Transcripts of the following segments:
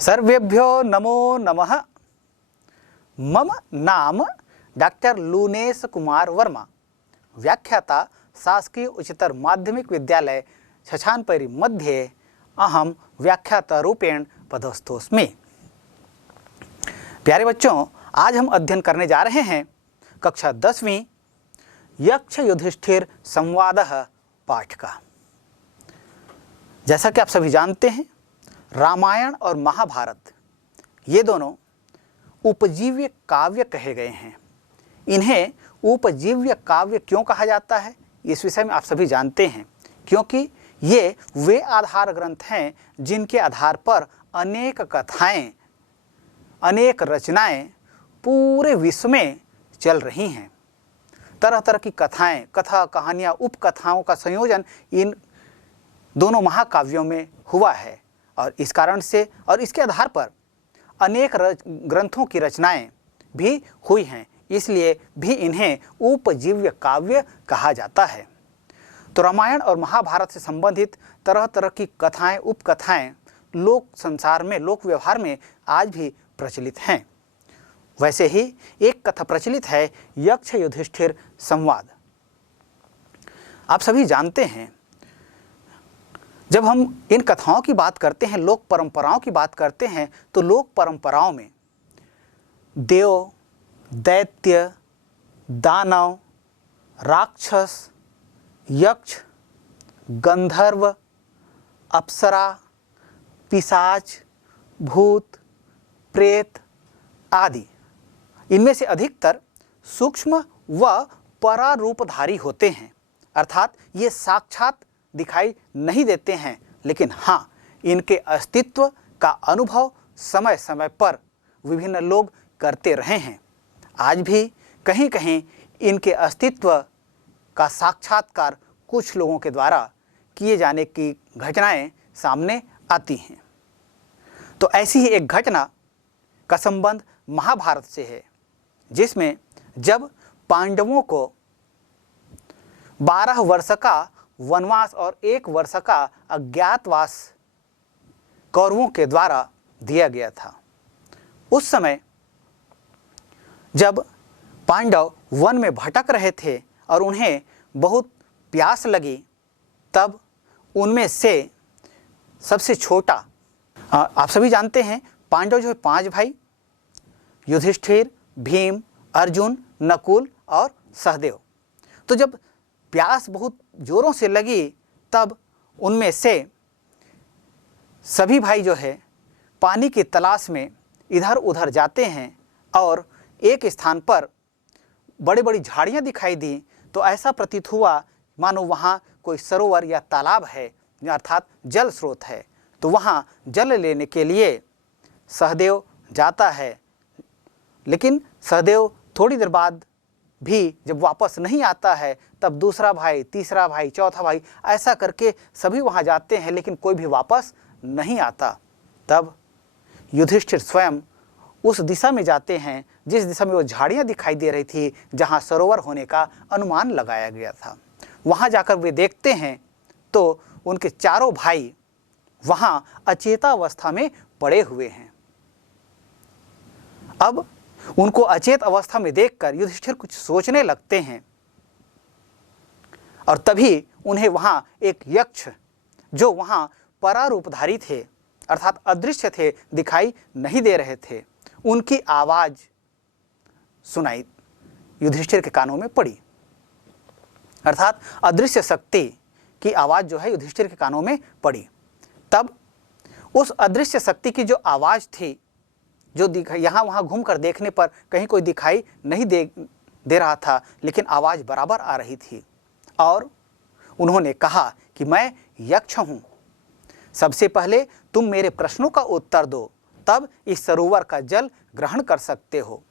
सर्वेभ्यो नमो नमः। मम नाम डॉक्टर लूनेश कुमार वर्मा, व्याख्याता शासकीय उच्चतर माध्यमिक विद्यालय छछानपरी मध्ये अहम व्याख्याता रूपेण पदस्थोस्मि। प्यारे बच्चों, आज हम अध्ययन करने जा रहे हैं कक्षा 10वीं यक्ष युधिष्ठिर संवादः पाठ का। जैसा कि आप सभी जानते हैं, रामायण और महाभारत ये दोनों उपजीव्य काव्य कहे गए हैं। इन्हें उपजीव्य काव्य क्यों कहा जाता है, इस विषय में आप सभी जानते हैं, क्योंकि ये वे आधार ग्रंथ हैं जिनके आधार पर अनेक कथाएं, अनेक रचनाएं पूरे विश्व में चल रही हैं। तरह तरह की कथाएं, कथा, कहानियाँ, उपकथाओं का संयोजन इन दोनों महाकाव्यों में हुआ है और इस कारण से और इसके आधार पर अनेक ग्रंथों की रचनाएं भी हुई हैं, इसलिए भी इन्हें उपजीव्य काव्य कहा जाता है। तो रामायण और महाभारत से संबंधित तरह तरह की कथाएं, उपकथाएं लोक संसार में, लोक व्यवहार में आज भी प्रचलित हैं। वैसे ही एक कथा प्रचलित है, यक्ष युधिष्ठिर संवाद। आप सभी जानते हैं, जब हम इन कथाओं की बात करते हैं, लोक परंपराओं की बात करते हैं, तो लोक परंपराओं में देव, दैत्य, दानव, राक्षस, यक्ष, गंधर्व, अप्सरा, पिशाच, भूत, प्रेत आदि, इनमें से अधिकतर सूक्ष्म व परारूपधारी होते हैं। अर्थात ये साक्षात दिखाई नहीं देते हैं, लेकिन हाँ, इनके अस्तित्व का अनुभव समय समय पर विभिन्न लोग करते रहे हैं। आज भी कहीं कहीं इनके अस्तित्व का साक्षात्कार कुछ लोगों के द्वारा किए जाने की घटनाएं सामने आती हैं। तो ऐसी ही एक घटना का संबंध महाभारत से है, जिसमें जब पांडवों को 12 वर्ष का वनवास और 1 वर्ष का अज्ञातवास कौरवों के द्वारा दिया गया था, उस समय जब पांडव वन में भटक रहे थे और उन्हें बहुत प्यास लगी, तब उनमें से सबसे छोटा, आप सभी जानते हैं, पांडव जो है 5 भाई, युधिष्ठिर, भीम, अर्जुन, नकुल और सहदेव। तो जब प्यास बहुत जोरों से लगी, तब उनमें से सभी भाई जो है पानी की तलाश में इधर उधर जाते हैं और एक स्थान पर बड़ी बड़ी झाड़ियाँ दिखाई दी, तो ऐसा प्रतीत हुआ मानो वहाँ कोई सरोवर या तालाब है, अर्थात जल स्रोत है। तो वहाँ जल लेने के लिए सहदेव जाता है, लेकिन सहदेव थोड़ी देर बाद भी जब वापस नहीं आता है, तब दूसरा भाई, तीसरा भाई, चौथा भाई, ऐसा करके सभी वहाँ जाते हैं, लेकिन कोई भी वापस नहीं आता। तब युधिष्ठिर स्वयं उस दिशा में जाते हैं जिस दिशा में वो झाड़ियाँ दिखाई दे रही थी, जहाँ सरोवर होने का अनुमान लगाया गया था। वहाँ जाकर वे देखते हैं तो उनके चारों भाई वहाँ अचेतावस्था में पड़े हुए हैं। अब उनको अचेत अवस्था में देखकर युधिष्ठिर कुछ सोचने लगते हैं और तभी उन्हें वहाँ एक यक्ष, जो वहाँ परारूपधारी थे, अर्थात अदृश्य थे, दिखाई नहीं दे रहे थे, उनकी आवाज़ सुनाई युधिष्ठिर के कानों में पड़ी। अर्थात अदृश्य शक्ति की आवाज़ जो है युधिष्ठिर के कानों में पड़ी। तब उस अदृश्य शक्ति की जो आवाज़ थी, जो यहाँ वहाँ घूमकर देखने पर कहीं कोई दिखाई नहीं दे रहा था, लेकिन आवाज़ बराबर आ रही थी। और उन्होंने कहा कि मैं यक्ष हूँ, सबसे पहले तुम मेरे प्रश्नों का उत्तर दो, तब इस सरोवर का जल ग्रहण कर सकते हो।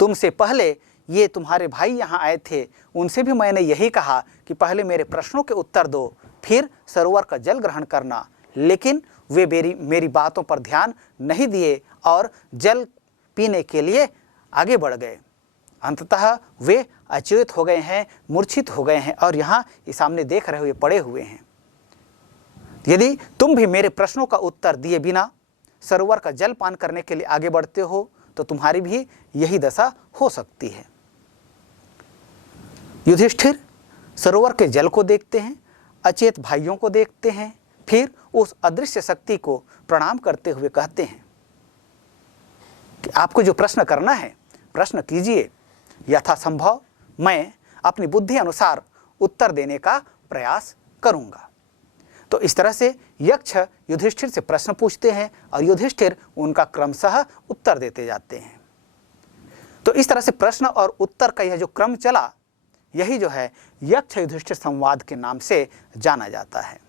तुमसे पहले ये तुम्हारे भाई यहाँ आए थे, उनसे भी मैंने यही कहा कि पहले मेरे प्रश्नों के उत्तर दो, फिर सरोवर का जल ग्रहण करना, लेकिन वे मेरी बातों पर ध्यान नहीं दिए और जल पीने के लिए आगे बढ़ गए। अंततः वे अचेत हो गए हैं, मूर्छित हो गए हैं और यहाँ ये सामने देख रहे हुए पड़े हुए हैं। यदि तुम भी मेरे प्रश्नों का उत्तर दिए बिना सरोवर का जल पान करने के लिए आगे बढ़ते हो तो तुम्हारी भी यही दशा हो सकती है। युधिष्ठिर सरोवर के जल को देखते हैं, अचेत भाइयों को देखते हैं, फिर उस अदृश्य शक्ति को प्रणाम करते हुए कहते हैं कि आपको जो प्रश्न करना है प्रश्न कीजिए, यथासंभव मैं अपनी बुद्धि अनुसार उत्तर देने का प्रयास करूंगा। तो इस तरह से यक्ष युधिष्ठिर से प्रश्न पूछते हैं और युधिष्ठिर उनका क्रमशः उत्तर देते जाते हैं। तो इस तरह से प्रश्न और उत्तर का यह जो क्रम चला, यही जो है यक्ष युधिष्ठिर संवाद के नाम से जाना जाता है।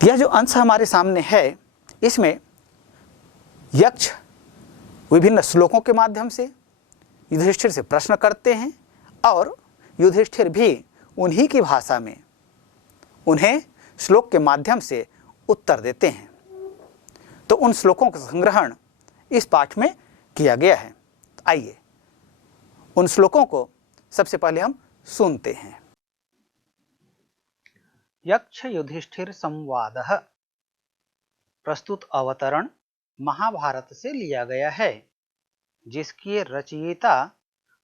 यह जो अंश हमारे सामने है, इसमें यक्ष विभिन्न श्लोकों के माध्यम से युधिष्ठिर से प्रश्न करते हैं और युधिष्ठिर भी उन्हीं की भाषा में उन्हें श्लोक के माध्यम से उत्तर देते हैं। तो उन श्लोकों का संग्रहण इस पाठ में किया गया है। आइए उन श्लोकों को सबसे पहले हम सुनते हैं। यक्ष युधिष्ठिर संवादः। प्रस्तुत अवतरण महाभारत से लिया गया है, जिसके रचयिता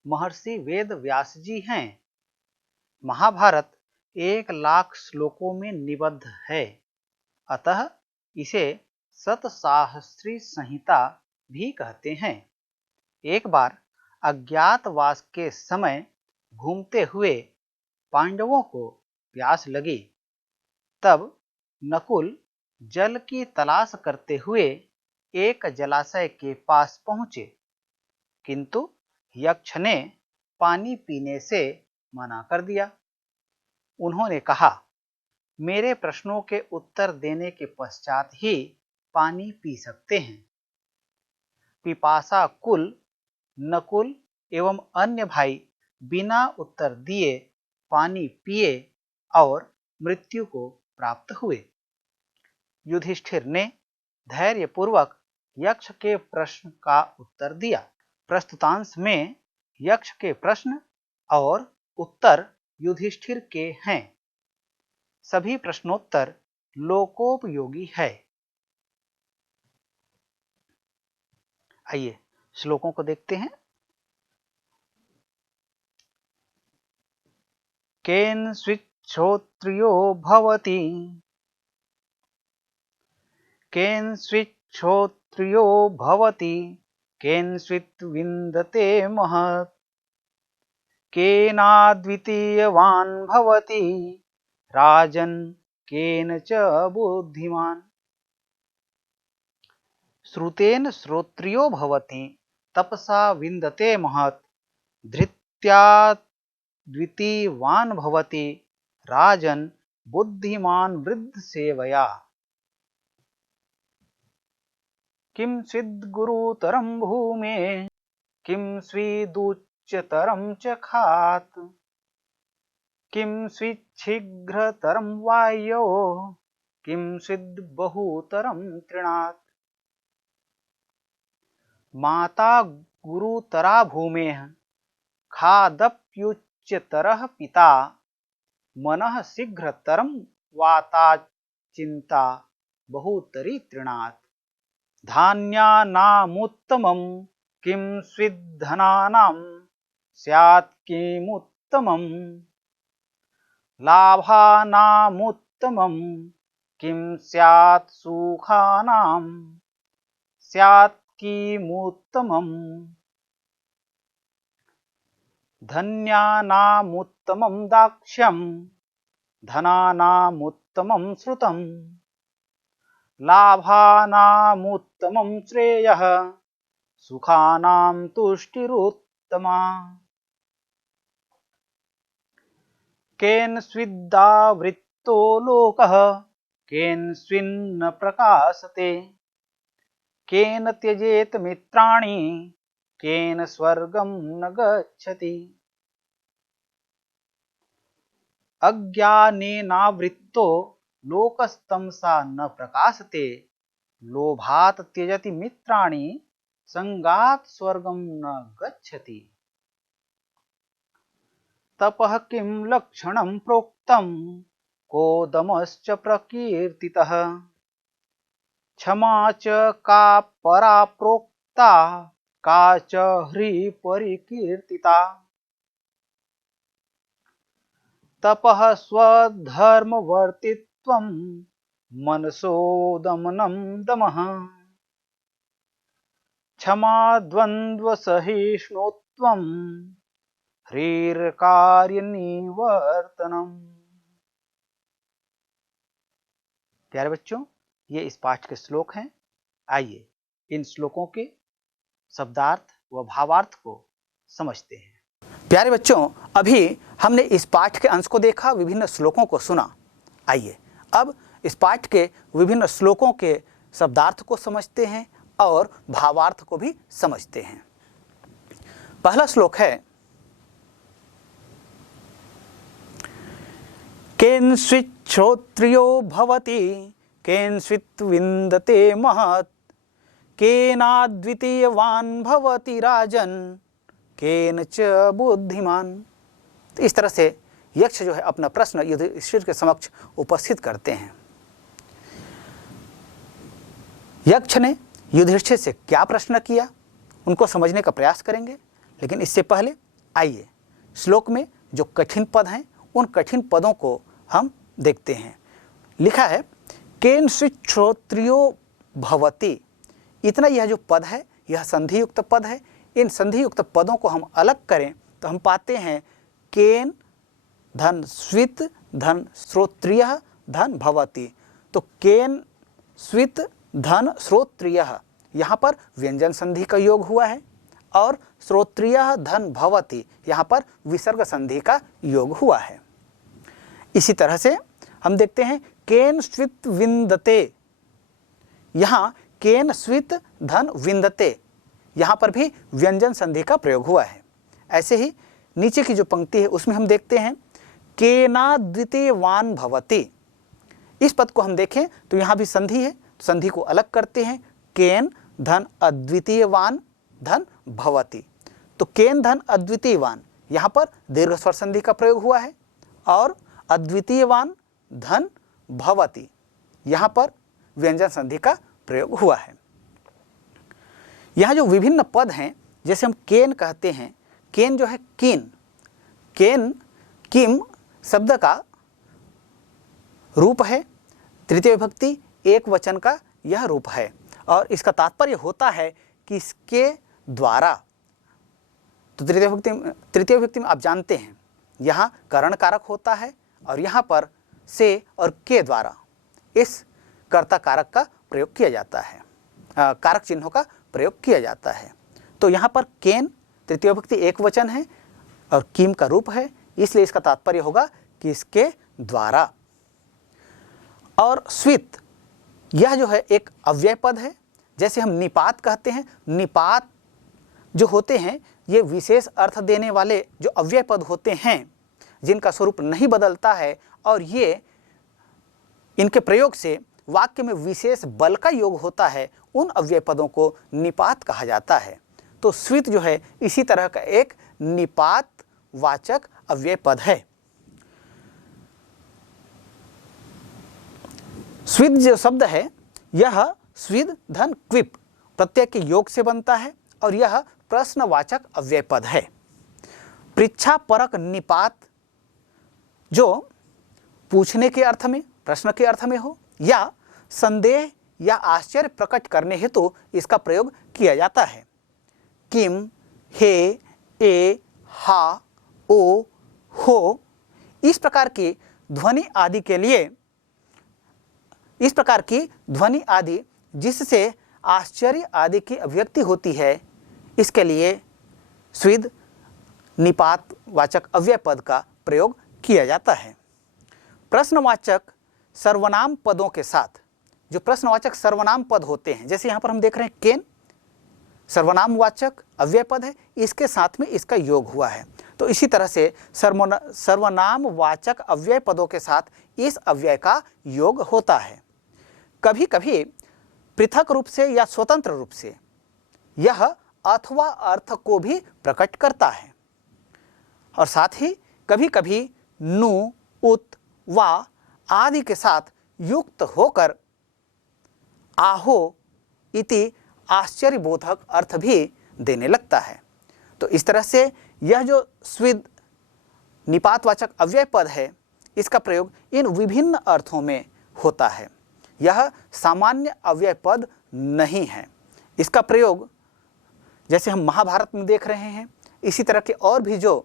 महर्षि वेद व्यास जी हैं। महाभारत 1,00,000 श्लोकों में निबद्ध है, अतः इसे शतसाहस्री संहिता भी कहते हैं। एक बार अज्ञातवास के समय घूमते हुए पांडवों को प्यास लगी। तब नकुल जल की तलाश करते हुए एक जलाशय के पास पहुंचे, किंतु यक्ष ने पानी पीने से मना कर दिया। उन्होंने कहा, मेरे प्रश्नों के उत्तर देने के पश्चात ही पानी पी सकते हैं। पिपासा कुल नकुल एवं अन्य भाई बिना उत्तर दिए पानी पिए और मृत्यु को प्राप्त हुए। युधिष्ठिर ने धैर्यपूर्वक यक्ष के प्रश्न का उत्तर दिया। प्रस्तुतांश में यक्ष के प्रश्न और उत्तर युधिष्ठिर के हैं। सभी प्रश्नोत्तर लोकोपयोगी है। आइए श्लोकों को देखते हैं। केनचित् श्रोत्रियो भवति, केनचित् श्रोत्रियो भवति, केनचित् विन्दते महत्, केनाद्वितीयवान् भवति, राजन् केन च बुद्धिमान्। श्रुतेन श्रोत्रियो भवति, तपसा विन्दते महत्, धृत्या द्वितीयवान् भवति, राजन् बुद्धिमान् वृद्ध सेवया। किं स्विद्गुरुतरं भूमे, किं स्विदुच्चतरं च खात्, किं स्विच्छीघ्रतरं वायो, किं स्विद्बहुतरं तृणात्। माता गुरुतरा भूमेः, खादप्युच्चतरः पिता, मनः शीघ्रतरं वाता चिंता, बहुतरी तृणात्। धान्यानामुत्तमं किं स्विद्धनानां, स्यात् किमुत्तमं, लाभानामुत्तमं किं स्यात् सुखानां, स्यात् किमुत्तमं। धन्यानामुत्तमं दाक्ष्यं, धनानामुत्तमं श्रुतं, लाभानामुत्तमं श्रेयः, सुखानां तुष्टिरुत्तमा। केन स्विद्दावृत्तो लोकः, केन स्विन्न प्रकाशते, केन त्यजेत मित्राणि, केन स्वर्गं न गच्छति। अज्ञानेनावृत्तो लोकस्तमसा न प्रकाशते, लोभात् त्यजति मित्राणि, संगात् स्वर्गं न गच्छति। तपः किं लक्षणं प्रोक्तं, कोदमश्च प्रकीर्तितः, क्षमा च का परा प्रोक्ता का च ह्री परिकीर्तिता। तपः स्वधर्मवर्तित्वं मनसो दमनं दमः। क्षमा द्वन्द्वसहिष्णुत्वं ह्रीर्कार्यनिवर्तनम्। प्यारे बच्चों, ये इस पाठ के श्लोक हैं। आइए इन श्लोकों के शब्दार्थ व भावार्थ को समझते हैं। प्यारे बच्चों, अभी हमने इस पाठ के अंश को देखा, विभिन्न श्लोकों को सुना। आइए अब इस पाठ के विभिन्न श्लोकों के शब्दार्थ को समझते हैं और भावार्थ को भी समझते हैं। पहला श्लोक है, केनचित् श्रोत्रियो भवति केनचित् विन्दते महत् केनाद्वितीयवान् भवति राजन् केन च बुद्धिमान। तो इस तरह से यक्ष जो है अपना प्रश्न युधिष्ठिर के समक्ष उपस्थित करते हैं। यक्ष ने युधिष्ठिर से क्या प्रश्न किया, उनको समझने का प्रयास करेंगे। लेकिन इससे पहले आइए श्लोक में जो कठिन पद हैं उन कठिन पदों को हम देखते हैं। लिखा है केनचित् श्रोत्रियो भवति। इतना यह जो पद है यह संधि युक्त पद है। इन संधि युक्त पदों को हम अलग करें तो हम पाते हैं केन धन स्वित धन श्रोत्रियः धन भवति। तो केन स्वित धन श्रोत्रियः, यहाँ पर व्यंजन संधि का योग हुआ है, और श्रोत्रियः धन भवति, यहाँ पर विसर्ग संधि का योग हुआ है। इसी तरह से हम देखते हैं केन स्वित विन्दते। यहाँ केन स्वित धन विन्दते, यहाँ पर भी व्यंजन संधि का प्रयोग हुआ है। ऐसे ही नीचे की जो पंक्ति है उसमें हम देखते हैं केनाद्वितीयवान् भवति। इस पद को हम देखें तो यहाँ भी संधि है, संधि को अलग करते हैं, केन धन अद्वितीयवान् धन भवति। तो केन धन अद्वितीयवान्, यहाँ पर दीर्घ स्वर संधि का प्रयोग हुआ है, और अद्वितीयवान् धन भवति, यहाँ पर व्यंजन संधि का प्रयोग हुआ है। यहाँ जो विभिन्न पद हैं, जैसे हम केन कहते हैं, केन जो है किन, केन किम शब्द का रूप है, तृतीय विभक्ति एक वचन का यह रूप है, और इसका तात्पर्य होता है कि इसके द्वारा। तो तृतीय विभक्ति में आप जानते हैं यहाँ करण कारक होता है, और यहाँ पर से और के द्वारा इस कर्ता कारक का प्रयोग किया जाता है, कारक चिन्हों का प्रयोग किया जाता है। तो यहाँ पर केन तृतीय विभक्ति एक वचन है और किम का रूप है, इसलिए इसका तात्पर्य होगा कि इसके द्वारा। और स्वित, यह जो है एक अव्यय पद है। जैसे हम निपात कहते हैं, निपात जो होते हैं ये विशेष अर्थ देने वाले जो अव्यय पद होते हैं, जिनका स्वरूप नहीं बदलता है, और ये इनके प्रयोग से वाक्य में विशेष बल का योग होता है, उन अव्यय पदों को निपात कहा जाता है। तो स्वित जो है इसी तरह का एक निपात वाचक अव्यय पद है। स्विद जो शब्द है यह स्विद धन क्विप प्रत्यय के योग से बनता है, और यह प्रश्नवाचक अव्यय पद है। पृच्छा परक निपात जो पूछने के अर्थ में, प्रश्न के अर्थ में हो, या संदेह या आश्चर्य प्रकट करने हेतु इसका प्रयोग किया जाता है। किम, हे, ए, हा, ओ, हो, इस प्रकार की ध्वनि आदि के लिए, इस प्रकार की ध्वनि आदि जिससे आश्चर्य आदि की अभिव्यक्ति होती है, इसके लिए स्विद निपात वाचक अव्यय पद का प्रयोग किया जाता है। प्रश्नवाचक सर्वनाम पदों के साथ, जो प्रश्नवाचक सर्वनाम पद होते हैं, जैसे यहाँ पर हम देख रहे हैं केन सर्वनाम वाचक अव्यय पद है, इसके साथ में इसका योग हुआ है। तो इसी तरह से सर्वनाम वाचक अव्यय पदों के साथ इस अव्यय का योग होता है। कभी कभी पृथक रूप से या स्वतंत्र रूप से यह अथवा अर्थ को भी प्रकट करता है, और साथ ही कभी कभी नु, उत, वा आदि के साथ युक्त होकर आहो इति आश्चर्यबोधक अर्थ भी देने लगता है। तो इस तरह से यह जो स्विद निपातवाचक अव्यय पद है, इसका प्रयोग इन विभिन्न अर्थों में होता है। यह सामान्य अव्यय पद नहीं है। इसका प्रयोग जैसे हम महाभारत में देख रहे हैं, इसी तरह के और भी जो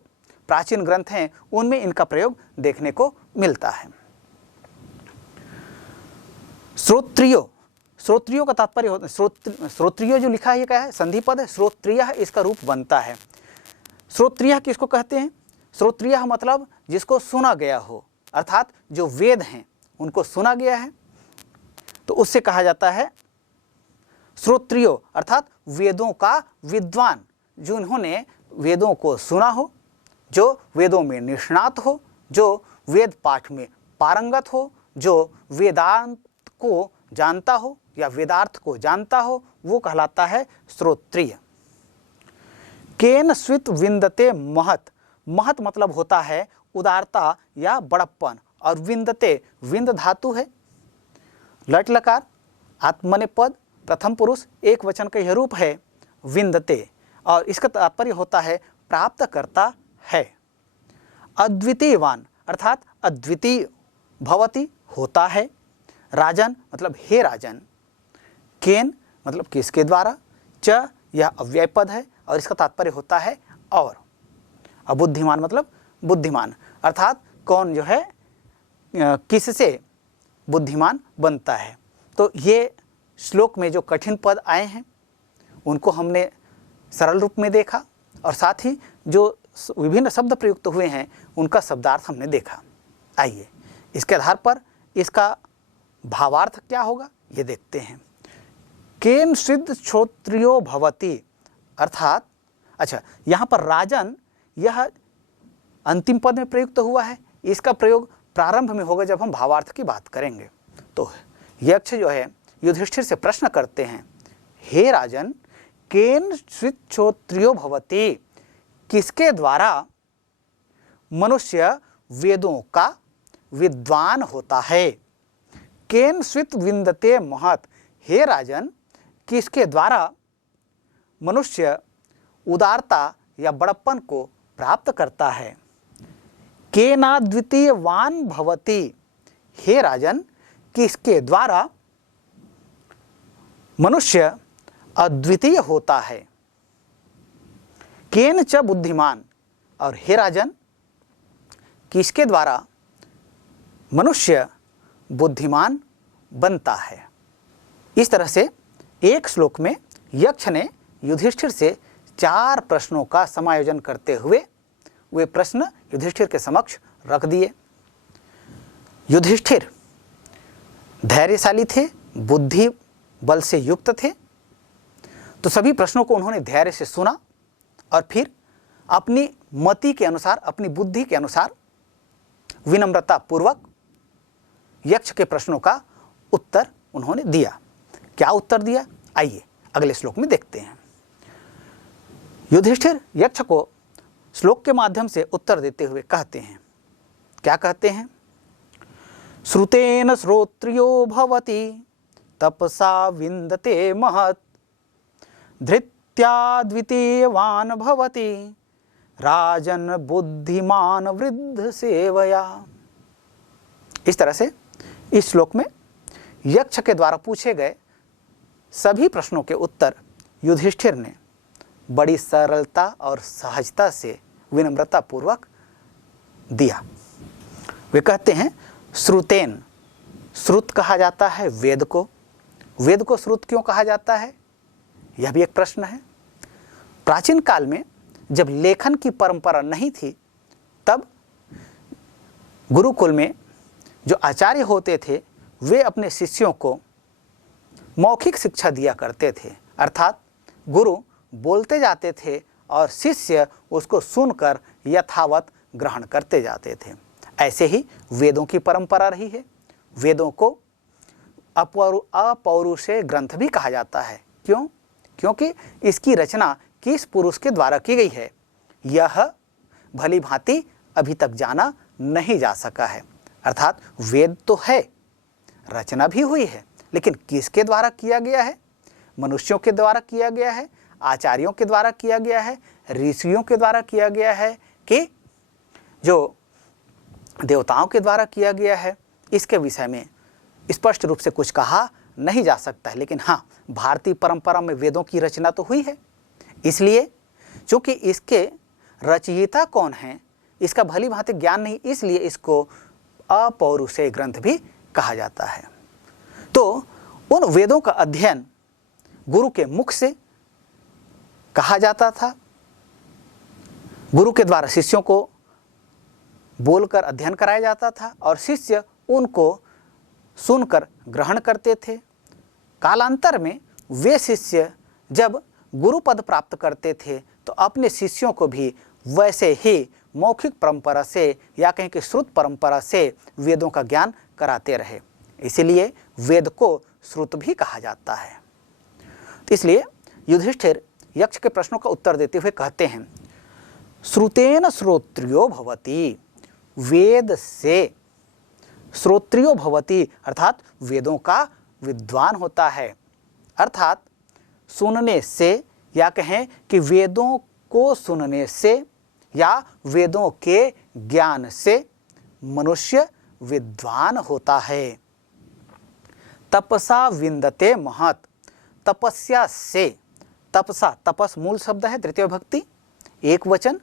प्राचीन ग्रंथ हैं उनमें इनका प्रयोग देखने को मिलता है। श्रोत्रियो, श्रोत्रियो का तात्पर्य होता है, श्रोत्रियो जो लिखा है ये क्या है, संधि पद है। श्रोत्रिय इसका रूप बनता है। श्रोत्रिय किसको कहते हैं? श्रोत्रिय मतलब जिसको सुना गया हो, अर्थात जो वेद हैं उनको सुना गया है, तो उससे कहा जाता है श्रोत्रियो, अर्थात वेदों का विद्वान, जिन्होंने वेदों को सुना हो, जो वेदों में निष्णात हो, जो वेद पाठ में पारंगत हो, जो वेदांत को जानता हो या वेदार्थ को जानता हो, वो कहलाता है श्रोत्रिय। केन स्वित विंदते महत, महत मतलब होता है उदारता या बड़प्पन, और विंदते, विंद धातु है, लट लकार, आत्मनेपद, प्रथम पुरुष एक वचन का यह रूप है विंदते, और इसका तात्पर्य होता है प्राप्त करता है। अद्वितीयवान अर्थात अद्वितीय, भवति होता है, राजन मतलब हे राजन, केन मतलब किसके द्वारा, च यह अव्यय पद है और इसका तात्पर्य होता है और। अबुद्धिमान मतलब बुद्धिमान, अर्थात कौन जो है किससे बुद्धिमान बनता है। तो ये श्लोक में जो कठिन पद आए हैं उनको हमने सरल रूप में देखा, और साथ ही जो विभिन्न शब्द प्रयुक्त हुए हैं उनका शब्दार्थ हमने देखा। आइए इसके आधार पर इसका भावार्थ क्या होगा ये देखते हैं। केन सिद्ध श्रोत्रियो भवति, अर्थात अच्छा यहाँ पर राजन यह अंतिम पद में प्रयुक्त हुआ है, इसका प्रयोग प्रारंभ में होगा जब हम भावार्थ की बात करेंगे। तो यक्ष जो है युधिष्ठिर से प्रश्न करते हैं, हे राजन केन स्वित श्रोत्रियो भवति, किसके द्वारा मनुष्य वेदों का विद्वान होता है। केन स्वित विंदते महत, हे राजन किसके द्वारा मनुष्य उदारता या बड़प्पन को प्राप्त करता है। केनाद्वितीयवान भवति, हे राजन किसके द्वारा मनुष्य अद्वितीय होता है। केन च बुद्धिमान, और हे राजन किसके द्वारा मनुष्य बुद्धिमान बनता है। इस तरह से एक श्लोक में यक्ष ने युधिष्ठिर से 4 प्रश्नों का समायोजन करते हुए वे प्रश्न युधिष्ठिर के समक्ष रख दिए। युधिष्ठिर धैर्यशाली थे, बुद्धि बल से युक्त थे, तो सभी प्रश्नों को उन्होंने धैर्य से सुना और फिर अपनी मति के अनुसार, अपनी बुद्धि के अनुसार विनम्रता पूर्वक यक्ष के प्रश्नों का उत्तर उन्होंने दिया। क्या उत्तर दिया, आइए अगले श्लोक में देखते हैं। युधिष्ठिर यक्ष को श्लोक के माध्यम से उत्तर देते हुए कहते हैं, क्या कहते हैं? श्रुतेन श्रोत्रियो भवति तपसा विंदते महत्, धृत्या द्वितीयवान भवति राजन बुद्धिमान वृद्ध सेवया। इस तरह से इस श्लोक में यक्ष के द्वारा पूछे गए सभी प्रश्नों के उत्तर युधिष्ठिर ने बड़ी सरलता और सहजता से विनम्रता पूर्वक दिया। वे कहते हैं श्रुतेन, श्रुत कहा जाता है वेद को। वेद को श्रुत क्यों कहा जाता है, यह भी एक प्रश्न है। प्राचीन काल में जब लेखन की परंपरा नहीं थी, तब गुरुकुल में जो आचार्य होते थे वे अपने शिष्यों को मौखिक शिक्षा दिया करते थे, अर्थात गुरु बोलते जाते थे और शिष्य उसको सुनकर यथावत ग्रहण करते जाते थे। ऐसे ही वेदों की परंपरा रही है। वेदों को अपौरुषेय ग्रंथ भी कहा जाता है। क्यों? क्योंकि इसकी रचना किस पुरुष के द्वारा की गई है यह भली भांति अभी तक जाना नहीं जा सका है। अर्थात वेद तो है, रचना भी हुई है, लेकिन किसके द्वारा किया गया है? मनुष्यों के द्वारा किया गया है, आचार्यों के द्वारा किया गया है, ऋषियों के द्वारा किया गया है कि जो देवताओं के द्वारा किया गया है? इसके विषय में स्पष्ट रूप से कुछ कहा नहीं जा सकता है। लेकिन हाँ, भारतीय परंपरा में वेदों की रचना तो हुई है, इसलिए चूंकि इसके रचयिता कौन हैं इसका भली भांति ज्ञान नहीं, इसलिए इसको अपौरुषेय ग्रंथ भी कहा जाता है। तो उन वेदों का अध्ययन गुरु के मुख से कहा जाता था, गुरु के द्वारा शिष्यों को बोलकर अध्ययन कराया जाता था और शिष्य उनको सुनकर ग्रहण करते थे। कालांतर में वे शिष्य जब गुरु पद प्राप्त करते थे तो अपने शिष्यों को भी वैसे ही मौखिक परंपरा से या कहें कि श्रुत परंपरा से वेदों का ज्ञान कराते रहे, इसीलिए वेद को श्रुत भी कहा जाता है। तो इसलिए युधिष्ठिर यक्ष के प्रश्नों का उत्तर देते हुए कहते हैं, श्रुतेन श्रोत्रियो भवति, वेद से श्रोत्रियो भवति अर्थात वेदों का विद्वान होता है। अर्थात सुनने से या कहें कि वेदों को सुनने से या वेदों के ज्ञान से मनुष्य विद्वान होता है। तपसा विंदते महत, तपस्या से, तपसा तपस मूल शब्द है, तृतीय विभक्ति एक वचन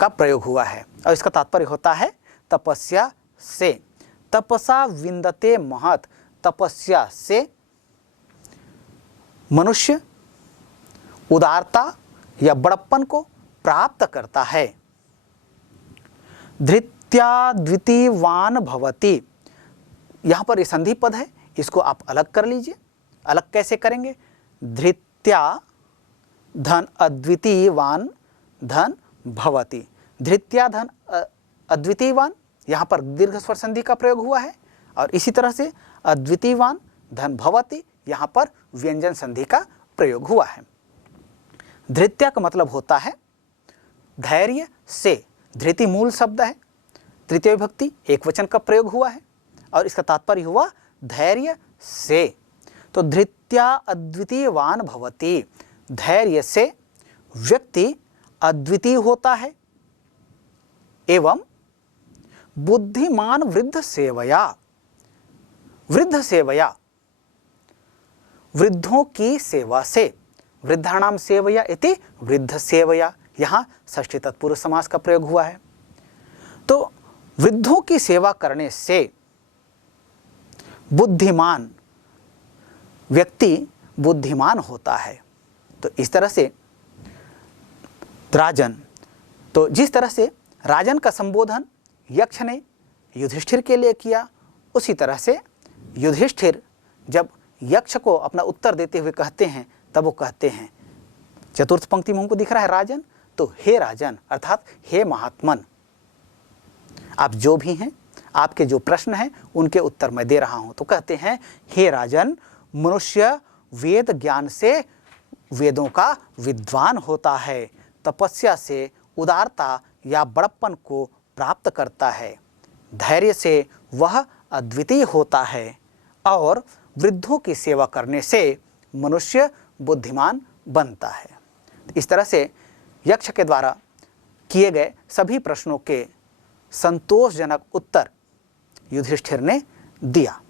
का प्रयोग हुआ है और इसका तात्पर्य होता है तपस्या से। तपसा विंदते महत, तपस्या से मनुष्य उदारता या बड़प्पन को प्राप्त करता है। धृत्या द्वितीयवान भवति, यहाँ पर ये संधि पद है, इसको आप अलग कर लीजिए। अलग कैसे करेंगे? धृत्या धन अद्वितीयवान धन भवति, धृत्या धन अद्वितीयवान, यहाँ पर दीर्घ स्वर संधि का प्रयोग हुआ है और इसी तरह से अद्वितीयवान धन भवति, यहाँ पर व्यंजन संधि का प्रयोग हुआ है। धृत्या का मतलब होता है धैर्य से, धृति मूल शब्द है, तृतीय विभक्ति एक वचन का प्रयोग हुआ है और इसका तात्पर्य हुआ धैर्य से। तो धृत्या अद्वितीयवान भवति, धैर्य से व्यक्ति अद्वितीय होता है एवं बुद्धिमान वृद्ध सेवया, वृद्ध सेवया वृद्धों की सेवा से, वृद्धानाम सेवया इति वृद्ध सेवया, यहाँ षष्ठी तत्पुरुष समास का प्रयोग हुआ है। तो वृद्धों की सेवा करने से बुद्धिमान व्यक्ति बुद्धिमान होता है। तो इस तरह से राजन, तो जिस तरह से राजन का संबोधन यक्ष ने युधिष्ठिर के लिए किया, उसी तरह से युधिष्ठिर जब यक्ष को अपना उत्तर देते हुए कहते हैं तब वो कहते हैं, चतुर्थ पंक्ति में हमको दिख रहा है राजन, तो हे राजन अर्थात हे महात्मन, आप जो भी हैं, आपके जो प्रश्न हैं उनके उत्तर मैं दे रहा हूं। तो कहते हैं हे राजन, मनुष्य वेद ज्ञान से वेदों का विद्वान होता है, तपस्या से उदारता या बड़प्पन को प्राप्त करता है, धैर्य से वह अद्वितीय होता है और वृद्धों की सेवा करने से मनुष्य बुद्धिमान बनता है। इस तरह से यक्ष के द्वारा किए गए सभी प्रश्नों के संतोषजनक उत्तर युधिष्ठिर ने दिया।